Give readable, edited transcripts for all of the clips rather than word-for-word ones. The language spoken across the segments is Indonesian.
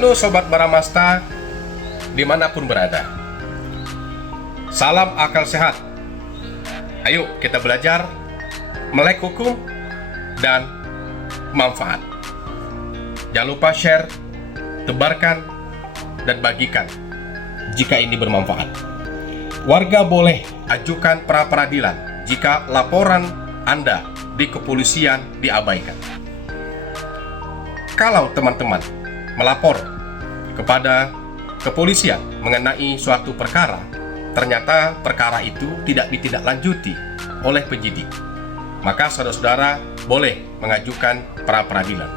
Halo Sobat Baramasta, dimanapun berada. Salam akal sehat. Ayo kita belajar melek hukum dan manfaat. Jangan lupa share, tebarkan, dan bagikan jika ini bermanfaat. Warga boleh ajukan pra-peradilan jika laporan Anda di kepolisian diabaikan. Kalau teman-teman melapor kepada kepolisian mengenai suatu perkara, ternyata perkara itu tidak ditindaklanjuti oleh penyidik, maka saudara-saudara boleh mengajukan pra-peradilan.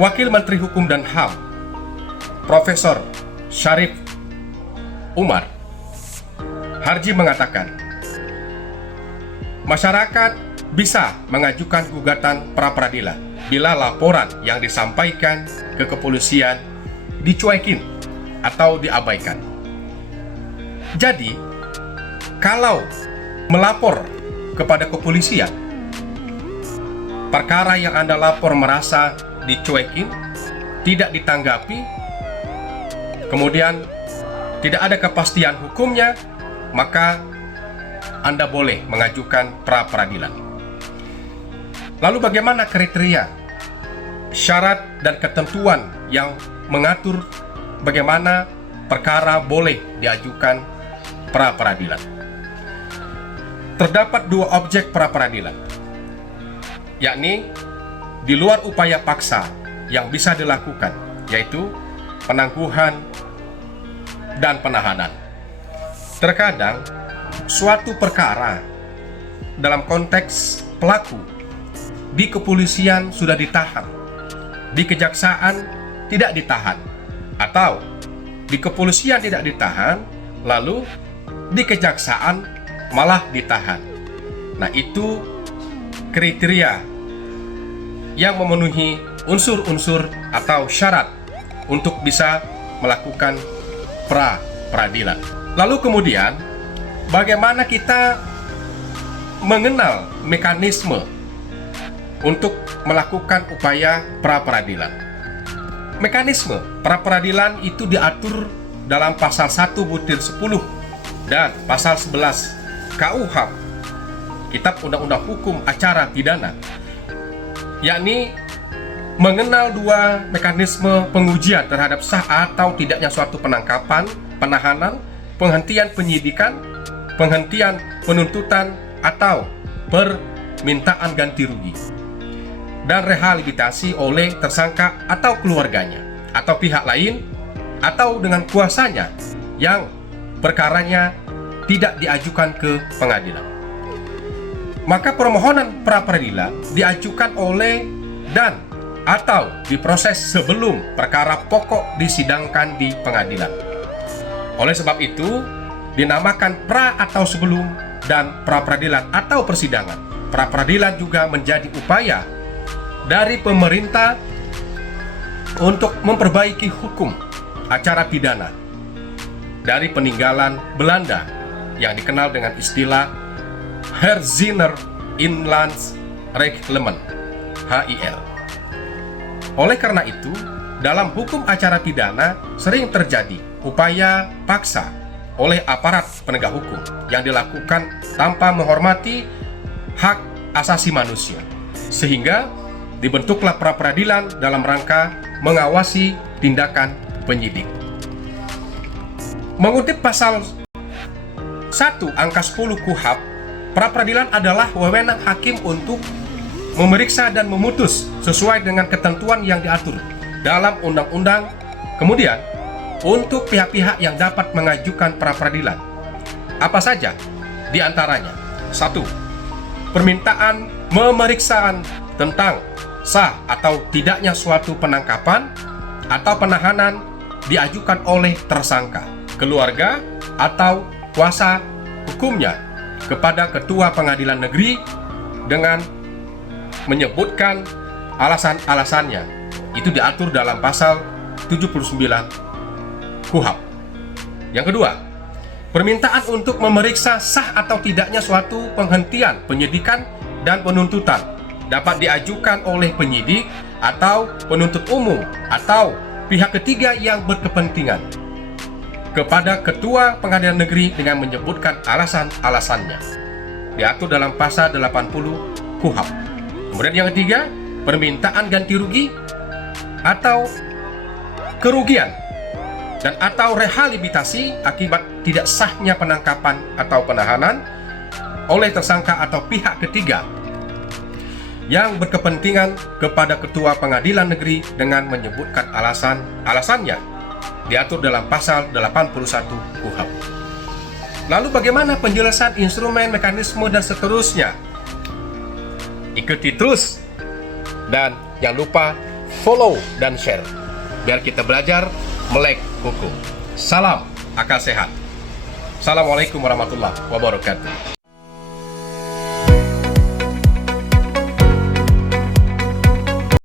Wakil Menteri Hukum dan HAM, Profesor Syarif Umar Harji mengatakan, masyarakat bisa mengajukan gugatan pra-peradilan bila laporan yang disampaikan ke kepolisian dicuekin atau diabaikan. Jadi, kalau melapor kepada kepolisian, perkara yang Anda lapor merasa dicuekin, tidak ditanggapi, kemudian tidak ada kepastian hukumnya, maka Anda boleh mengajukan pra-peradilan. Lalu bagaimana kriteria, syarat, dan ketentuan yang mengatur bagaimana perkara boleh diajukan pra-peradilan? Terdapat dua objek pra-peradilan, yakni di luar upaya paksa yang bisa dilakukan, yaitu penangguhan dan penahanan. Terkadang suatu perkara dalam konteks pelaku di kepolisian sudah ditahan, di kejaksaan tidak ditahan, atau di kepolisian tidak ditahan, lalu di kejaksaan malah ditahan. Nah, itu kriteria yang memenuhi unsur-unsur atau syarat untuk bisa melakukan pra-peradilan. Lalu kemudian, bagaimana kita mengenal mekanisme untuk melakukan upaya pra-peradilan? Mekanisme pra-peradilan itu diatur dalam pasal 1/10 dan pasal 11 KUHP, Kitab Undang-Undang Hukum Acara Pidana, yakni mengenal dua mekanisme pengujian terhadap sah atau tidaknya suatu penangkapan, penahanan, penghentian penyidikan, penghentian penuntutan, atau permintaan ganti rugi dan rehabilitasi oleh tersangka atau keluarganya, atau pihak lain, atau dengan kuasanya yang perkaranya tidak diajukan ke pengadilan. Maka permohonan pra-peradilan diajukan oleh dan atau diproses sebelum perkara pokok disidangkan di pengadilan. Oleh sebab itu, dinamakan pra atau sebelum dan pra-peradilan atau persidangan. Pra-peradilan juga menjadi upaya dari pemerintah untuk memperbaiki hukum acara pidana dari peninggalan Belanda yang dikenal dengan istilah Herziener Inlandsreglement (HIL). Oleh karena itu, dalam hukum acara pidana sering terjadi upaya paksa oleh aparat penegak hukum yang dilakukan tanpa menghormati hak asasi manusia, sehingga dibentuklah pra-peradilan dalam rangka mengawasi tindakan penyidik. Mengutip pasal 1 angka 10 KUHP, pra-peradilan adalah wewenang hakim untuk memeriksa dan memutus sesuai dengan ketentuan yang diatur dalam undang-undang. Kemudian, untuk pihak-pihak yang dapat mengajukan pra-peradilan, apa saja? Di antaranya, 1. Permintaan pemeriksaan tentang sah atau tidaknya suatu penangkapan atau penahanan diajukan oleh tersangka, keluarga, atau kuasa hukumnya kepada Ketua Pengadilan Negeri dengan menyebutkan alasan-alasannya. Itu diatur dalam pasal 79 KUHP. Yang kedua, permintaan untuk memeriksa sah atau tidaknya suatu penghentian penyidikan dan penuntutan dapat diajukan oleh penyidik atau penuntut umum atau pihak ketiga yang berkepentingan kepada Ketua Pengadilan Negeri dengan menyebutkan alasan-alasannya. Diatur dalam pasal 80 KUHP. Kemudian yang ketiga, permintaan ganti rugi atau kerugian dan atau rehabilitasi akibat tidak sahnya penangkapan atau penahanan oleh tersangka atau pihak ketiga yang berkepentingan kepada Ketua Pengadilan Negeri dengan menyebutkan alasannya, diatur dalam pasal 81 KUHP. Lalu bagaimana penjelasan instrumen, mekanisme, dan seterusnya? Ikuti terus dan jangan lupa follow dan share biar kita belajar melek hukum. Salam akal sehat. Assalamualaikum warahmatullahi wabarakatuh.